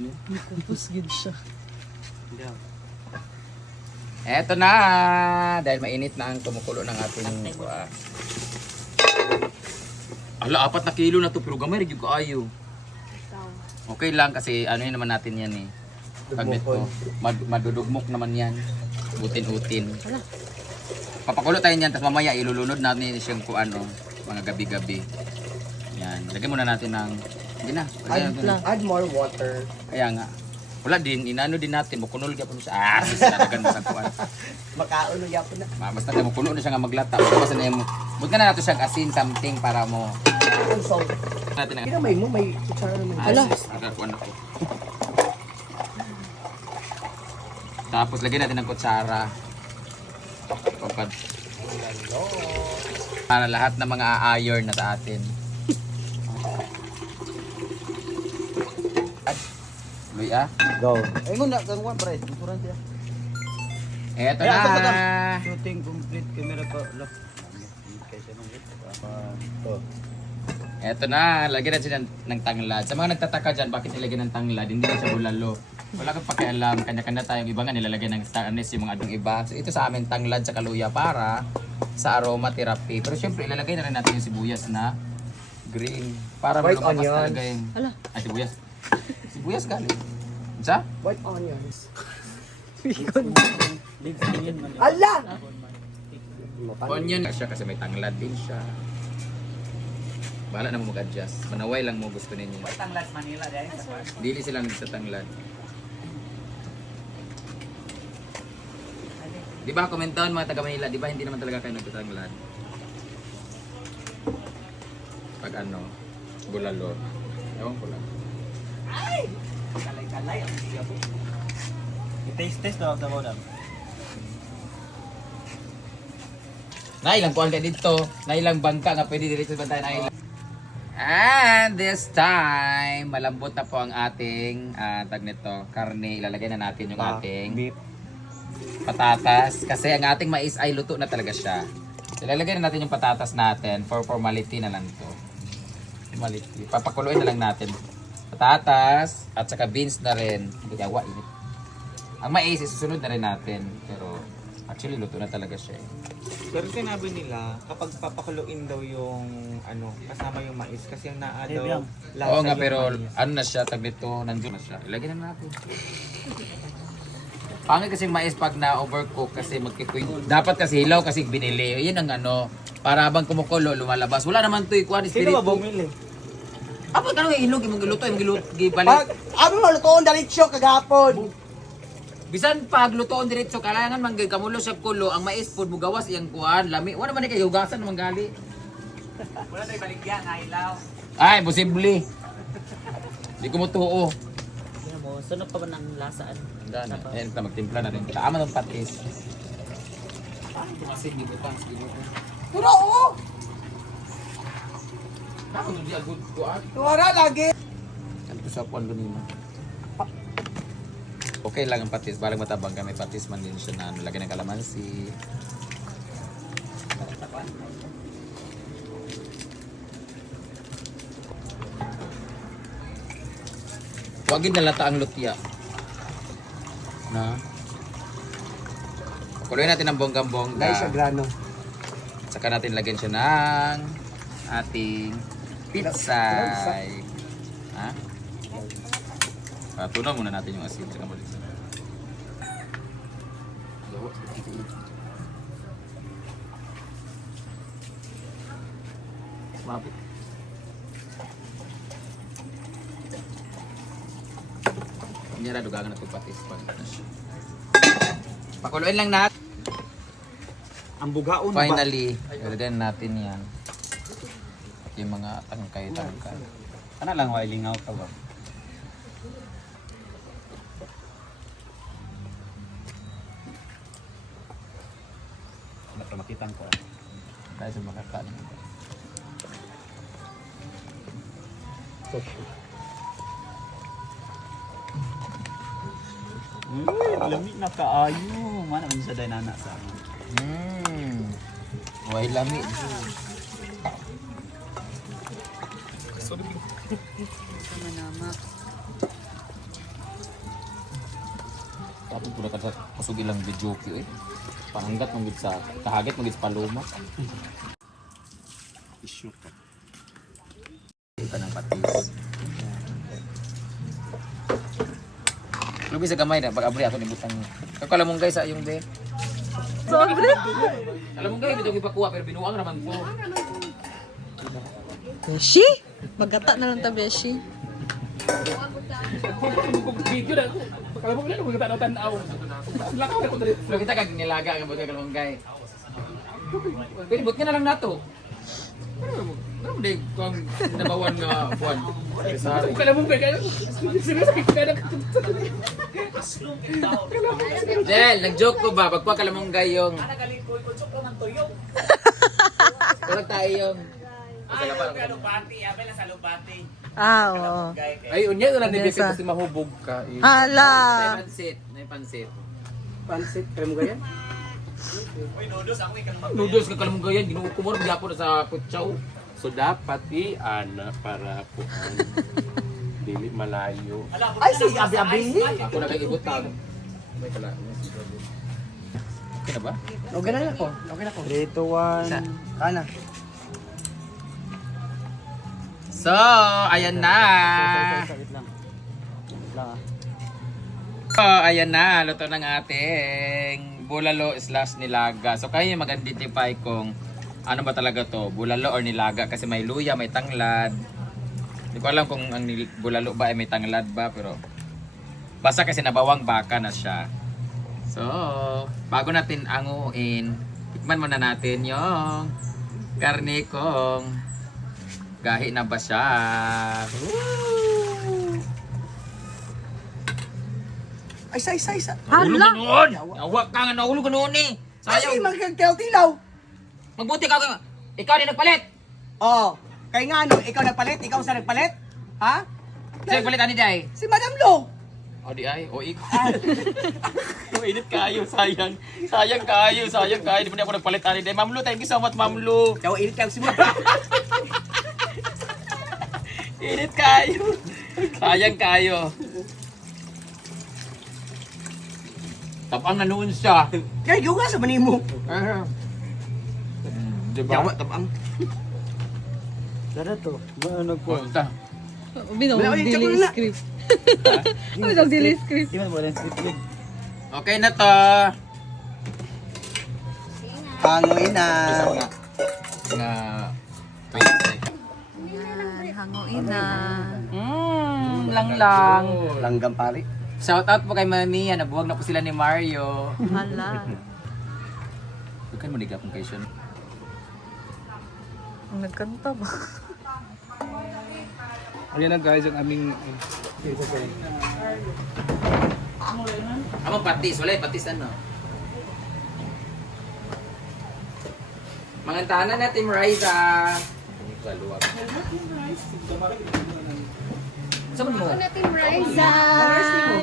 Kupos gid siya. Eto na! Dahil mainit na ang kumukulo ng ating ala, 4 na kilo na to pero gamay rin yung kaayo. Okay lang kasi ano yun naman natin yan eh. Pag nito, madudugmok naman yan. Utin-utin. Papakulo tayo niyan, tapos mamaya ilulunod natin siyang ano, mga gabi-gabi. Yan. Lagyan muna natin ng, hindi na. Add more water. Kaya nga. Wala din, inano din natin, mukunol ka po siya. Sis, talagan mo sa kuwan. Makaulo yapon na. Basta na mukuno na siya nga maglata. Basta na yung, buti na natin siya asin something para mo. So, Natin na. hindi na may kutsara naman. Ala. Nakakuan ako. Tapos lagyan natin ng kutsara. Pampad. Para lahat ng mga iron na sa atin. Luy Go. Ay mo na kangwan pre, turan dia. Eto na. Shooting complete camera pa lock. Kaysa nung ito apa. Eto na, lagyan natin ng tanglad. Sa mga nagtataka dyan, bakit nilagyan ng tanglad? Hindi na siya bulalo. Wala kang pakialam, kanya-kanya tayong iba nga nilalagyan ng star anise yung mga adong iba. So ito sa amin tanglad sa kaluya para sa aroma therapy. Pero syempre ilalagay na rin natin yung sibuyas na green. Para White lumabas onions. talaga yung... Ala. Ay, sibuyas. Sibuyas galing. Sa? White onions. Big onion man. Ala! Onion siya kasi may tanglad din siya. Bahala na mo mag-adjust. Manaway lang mo gusto ninyo. Tanglad Manila dai. Dili sila nagtatanglad. Di ba, komentaon mga taga Manila, di ba hindi naman talaga kayo nagtatanglad? Pag ano, bulalo. Ewan ko lang. Kalay-kalay ang siya po. I-taste daw sa modam. Nailang kuwan ka dito, nailang bangka nga pwede dito sa bantayan island. And this time, malambot na po ang ating tag nito, karne. Ilalagay na natin yung ating Beef. patatas kasi ang ating mais ay luto na talaga siya. So, ilalagay na natin yung patatas natin for formality na lang to. Formality. Papakuluin na lang natin. Patatas at saka beans na rin. Hindi yawa, init. Ang mais isusunod na rin natin. Pero actually luto na talaga siya eh. Pero sinabi nila, kapag papakuluin daw yung ano, kasama yung mais kasi yung naa daw lasa Oo nga yung pero mais. ano na siya, tag nito, nandun na siya. Ilagay na natin. Pangit kasi yung mais pag na-overcook kasi magkikuy. Dapat kasi hilaw kasi binili. Yan ang ano, para habang kumukulo, lumalabas. Wala naman to ikuan, Sino ba espiritu. bumili? Apa ka nang ilog, yung giluto, yung gibalik. Ano mo lutoon dalitso kagapon. Bisan pag lutoon diretso, kailangan man kamulo sa kulo, ang mais pod mugawas iyang kuan, lami. Wala man kay hugasan naman gali. Wala tay baligya nga ilaw. Ay, posible. Di ko mo tuo. Ano mo, sunod pa ba ng lasaan? Gana. Ayan, kita magtimpla na rin. Tama ng patis. Tumasin, di ba pa? Pero oo. Ako hindi agad kuan. Wala lagi. Ano ko sa kuan ganina? Okay lang ang patis, barang matabang kami patis man din siya na ano, lagyan ng kalamansi. Wagin na lata ang lutya. Na. Pakuloy natin ang bonggang-bongga. Dahil sa grano. Saka natin lagyan siya ng ating pizza. Ha? Tunaw muna natin yung asin. Saka balik. Mapit. Kunyara, dugangan na itong patis. Pakuluin lang natin. Ang bugaon Finally, ilagyan natin yan. Yung mga tangkay-tangkay. Ana lang wa lingaw ka ba? Ano pa makitang ko. Tayo sa makakain. Lami na kaayo. Mana man sa daynana sa amin. Way lami. Sama namak. Ako pura ka sa kusog ilang video eh. Pananggat mong gid sa kahagit mong gid sa paluma. Issue ka. Ito ng patis. Lubi sa gamay na pag-abri ato nibutan. Kakala mong guys sa yung be. Sobre? Alam mo guys, bitaw ipakuha pero binuang naman ko. Beshi? Magata na lang ta, Beshi. Video na. Alam mo lang magkita na tanaw. Lakaw na ko dali. Lo kita kag nilaga ang bagay kalong guys. Pero bot ka na lang nato. Ano mo kung nabawan nga buwan. Sorry. Kala mo kaya. Seryoso ka na. Del, nag-joke ko ba? Pagkuha ka lamang gayong. Ana galing ko joke ko ng tuyong. Wala tayo yung. Ah, oo. Ay, unya na lang nibigay kasi mahubog ka. Hala! May pansit. Pansit, kaya mo ganyan? Noodles ka kalamang gayan, ginuo ko mo gyapon sa kutsaw. So dapat i-ana para kuan. Dili malayo. Ay, si abi-abi. Ako na kay ibutang. May pala. Okay na ba? Okay na ako. Okay na ako. 3, 2, 1. Kana. So, ayan na. Wait lang. Wait lang ah. So, ayan na. Luto ng ating bulalo / nilaga. So, kayo mag-identify kung ano ba talaga to, bulalo or nilaga kasi may luya, may tanglad. Hindi ko alam kung ang bulalo ba ay may tanglad ba, pero basta kasi nabawang baka na siya. So, bago natin anguin, tikman muna natin yung karne kong gahi na ba siya. Woo! Ay, isa. Nahulog ka noon! Nawa ka nga, nahulog ka noon eh! Ay, Sayang! magkagtilaw-tilaw. Magbuti ka ka! Ikaw din nagpalit! Oh, kay nga no, ikaw nagpalit, ikaw sa nagpalit? Ha? Sino nagpalit ani day? Si Madam Lo. O di ay, o ikaw. Mainit kayo, sayang. Sayang kayo. Di ba ako nagpalit ani day? Ma'am Lu, thank you so much, Ma'am Lu. Daw init kang simot. Init kayo. Sayang kayo. Tapang na noon siya. Kaya juga sa manimo. Diba? Yawa tabang. Dara to. Ano ko? Basta. Binaw, Wala, yung delay tsaka na. script. Binaw, delay script. Di man mo lang script. Okay na to. Hangoy na. Nga 20 seconds. Yan, hanguin na. Lang. Langgam pare. Shout out po kay Mami. Nabuwag na po sila ni Mario. Hala. Bukan mo nigap kung kayo siya. Ang nagkanta ba? Ayan na guys, ang aming Amang patis. Wala yung patis ano. Mangantanan na Team Riza. Saan mo? Team Riza,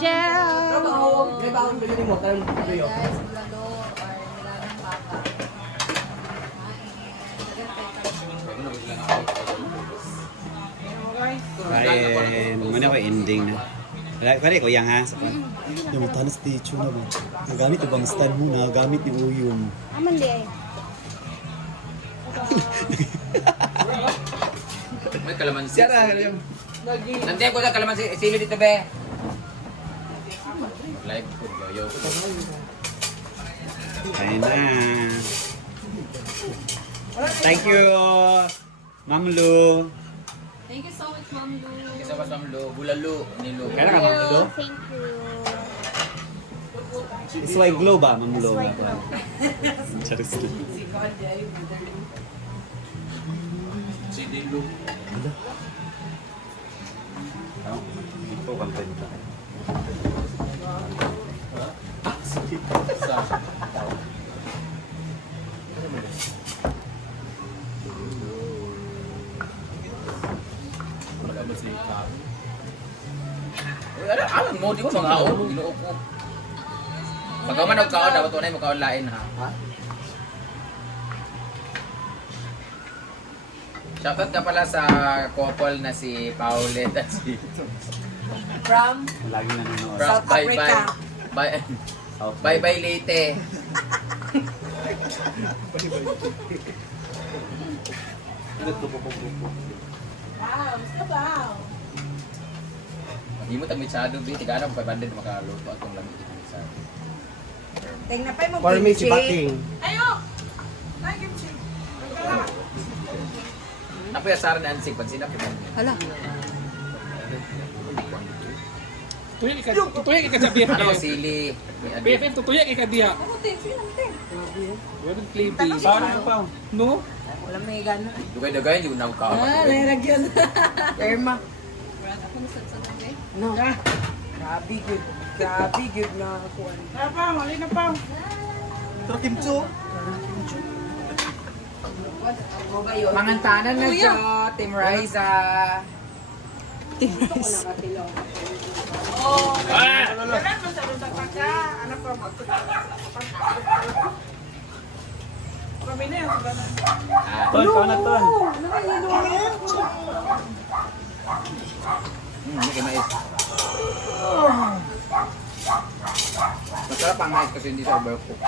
Gel. May bawang bilhin mo tayo tuyo. Guys, bulalo or nilagang baka. Kain, mana ko ending na. Kaya ko yang ha. Yung matanas teacher na ba? Nagamit yung bang stand mo na, gamit yung uyong. Aman di ay. May kalamansi. Nandiyan ko sa kalamansi. Sili dito be. Live food. Yo. Kain na. Thank you, Ma'am Lu. Thank you so much, Ma'am Lu. Isa pa sa Mlo. Bulalo. Nilo. Kaya ka Ma'am Lu? Thank you. Isway Glow ba, Ma'am Lu? Isway Glow. Charis lang. Si Dilo. Ito, content ka. Ano mo? Di ko mga ako. Ginoo ko. Pagka man nagkaon, dapat tunay mo kaon-lain ha. Shoutout ka pala sa couple na si Paulette at si From Lagi nanonood. South Africa. Bye. Bye Leyte. Hindi mo tamisado, bi. Tiga na, 500 makaluto atong lamig ito sa. Tingnan pa mo For me, si kimchi. Baking. Apa yung sarang na ansig? Pansin ako. Hala. Tutuya ka sa BFF. Ano, sili. May ano. BFF, tutuya ka diya. Walang cleavage. Paano sa pao? No? Wala may gana. Dugay-dugay, hindi ko na Ah, lalagyan. Terma. No. Grabe good. Grabe good na kuan. Pero kimcho. Mangantanan na siya, Team Riza. Ton, paano ton? Hindi kayo mais. Masarap ang mais kasi hindi sa overcook.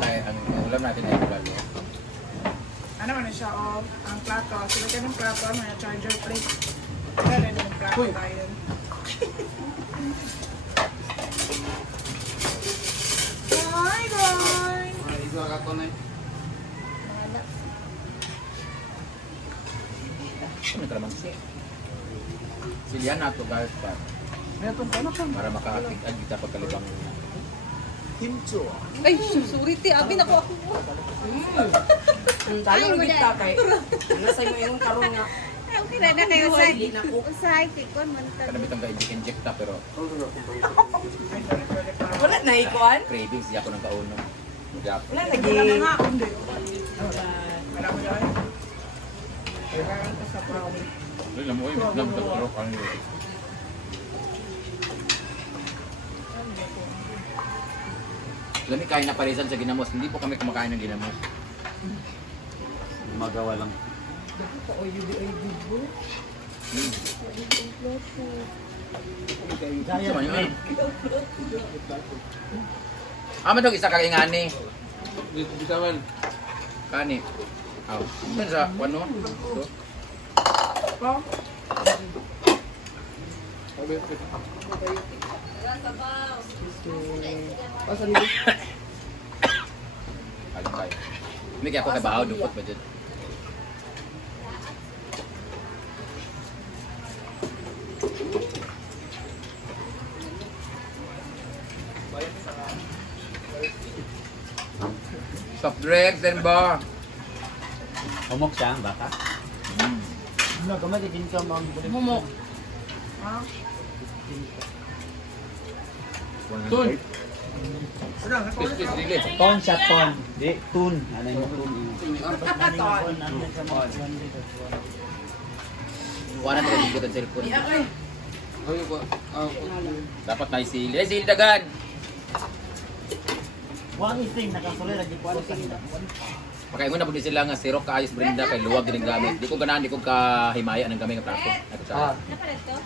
Ay, ang ulam natin ay balo. Ano man siya, ang plato. Sila ka ng plato, ano yung charger plate. Kaya rin yung plato tayo. Hi, guys! Ano ka naman siya? Silihan na ito guys pa. Para makakatigan kita pagkalibang. Ay, susuri ti. Abi na ko ako. Talo rin kita kay. Nasa mo yung karon nga. Okay na kayo sa usay tikon man ta. Kanamit ang ka-inject ta pero Wala na ikuan. cravings di ako ng taon no. Magyap. Wala lagi. Wala nga, hindi. Wala mo dyan. Kailangan ko sa brownie. Alam mo, yung nagtatrok ano yun. Lami kain na parisan sa ginamos. Hindi po kami kumakain ng ginamos. Magawa lang. Sa man yun. Aman dong isa kakaingani. Dito bisawan. Kani. Aw. Ano sa ano? Ito. Alam tayo. May kaya ako kabahaw dupot ba dyan? Soft drinks din ba? Humok siya, baka. Nagamay din ka ma'am. Momok. Tun. Please, dili. Ton siya, ton. Di, tun. Ano yung tun? Wala na rin ang cellphone. Dapat na isili. Eh, sili dagan! Wang ising nakasulay lagi ko ano kanina. Pakaingon na po din sila nga sirok kaayos Brenda kay luwag din gamit. Di ko ganahan, di ko kahimaya ng gamit ng plato. Ako sa Napalit to?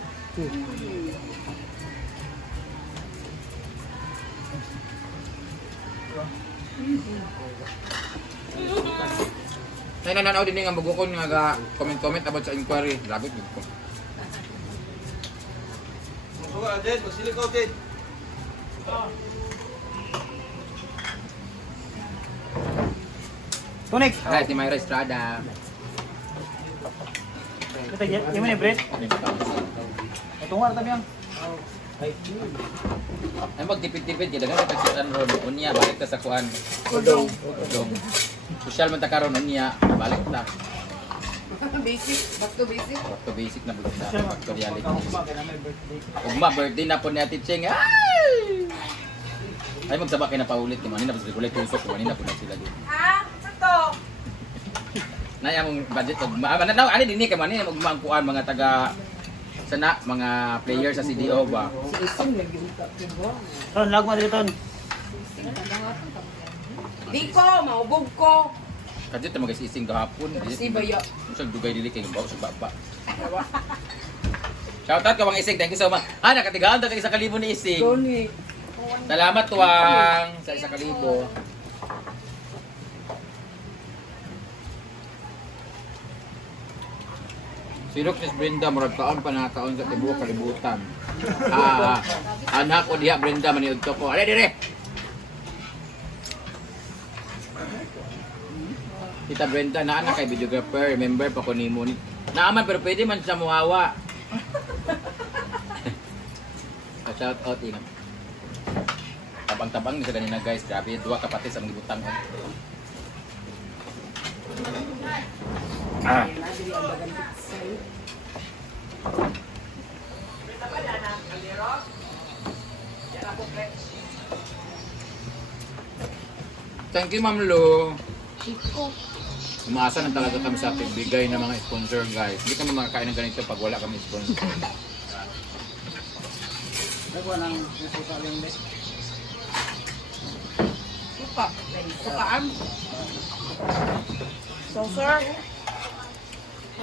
Nay nananaw din nga magukon nga ga comment about sa inquiry. Lagot gid ko. Suga, Ted, masili ka, Ted. Tunik. Guys, ni Myra Estrada. Ito, yung mga bread. Ito nga, tabi ang. Ay magtipid-tipid kay dagan sa siyan ron unya balik ta sa kuan. Udong. Social man ta karon unya balik ta. Basic, back to basic. Back to basic na bulog sa back to reality. May birthday. Ugma birthday na po ni Ate Cheng. Ay! Ay magsaba kay na paulit ni manina basta kulay tusok manina po na sila din. Ito! Naya mong budget ugma. Ano ani dinhi kay manina ugma ang kuan mga taga sana mga players sa CDO ba. Si Isin lagi yung top, diba? Ton, lag mo dito, Ton. Di ko, maubog ko. Kadyo tayo mag-ising gahapon. Si Baya. Siyang dugay dili kay bawa sa baba. Shoutout ka mga ising. Thank you so much. Nakatigaan tayo sa 1,000 ni ising. Tony. Salamat tuwang sa 1,000. Sirok ni Brenda, murag taon pa na taon sa tibuok kalibutan. Anak ko diha Brenda, maniud to ko. Ale dire! Tita Brenda, naanak kay videographer. Remember pa ko ni mo. Naaman pero pwede man siya muhawa. Shout out ina. Tabang-tabang ni sa ganina guys. Grabe, duwa kapatid sa mga gibutang. Thank you, Ma'am Lo. Umaasa na talaga kami sa pagbigay ng mga sponsor, guys. Hindi kami makakain ng ganito pag wala kami sponsor. Suka. Sukaan. So, sir.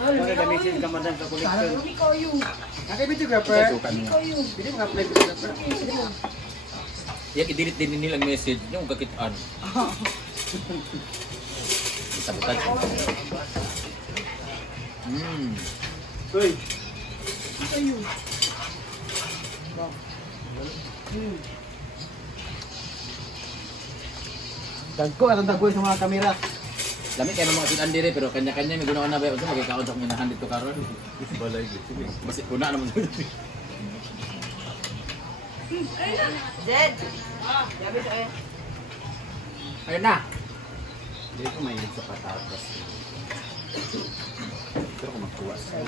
Kung gamitin ka madam sa collection. Naka-videographer. Sukan niya. Pili mo ka videographer. Yan, i-delete din nilang message yung kakitaan. Sabutan. Uy. Dagko atong dagkoy sa mga kamera. Dami kayo ng mga kitaan dire pero kanya-kanya may gunaon na ba? Unsa magkakaon sa minahan dito karon? Balay dito. Basi kuna naman. Zed. Ayun na. Hindi ko mahilig sa patatas. Pero kung magkuha sa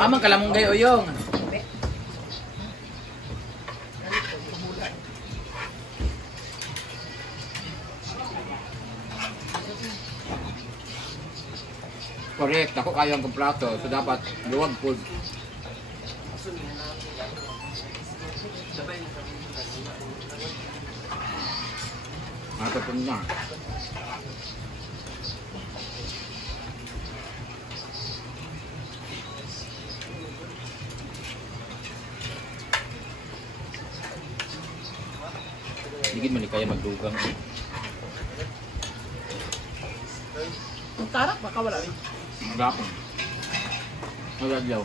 Amang kalamong gayo oyong. Correct, ako kayo ang kumplato, so dapat luwag food. Matapon na. Digid man ni kaya magdugang. Ang tarak, baka wala rin. Gapon. Magagyaw.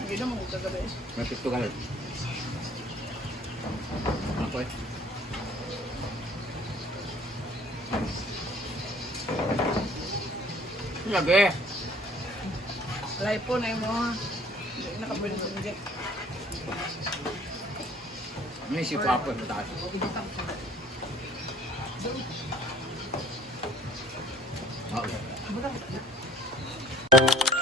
Hindi na mo kagabi. May pito kayo. Ako eh. Lagi. Lipo na yung mga. Hindi nakabili sa inject. May si Papa sa taas. Okay.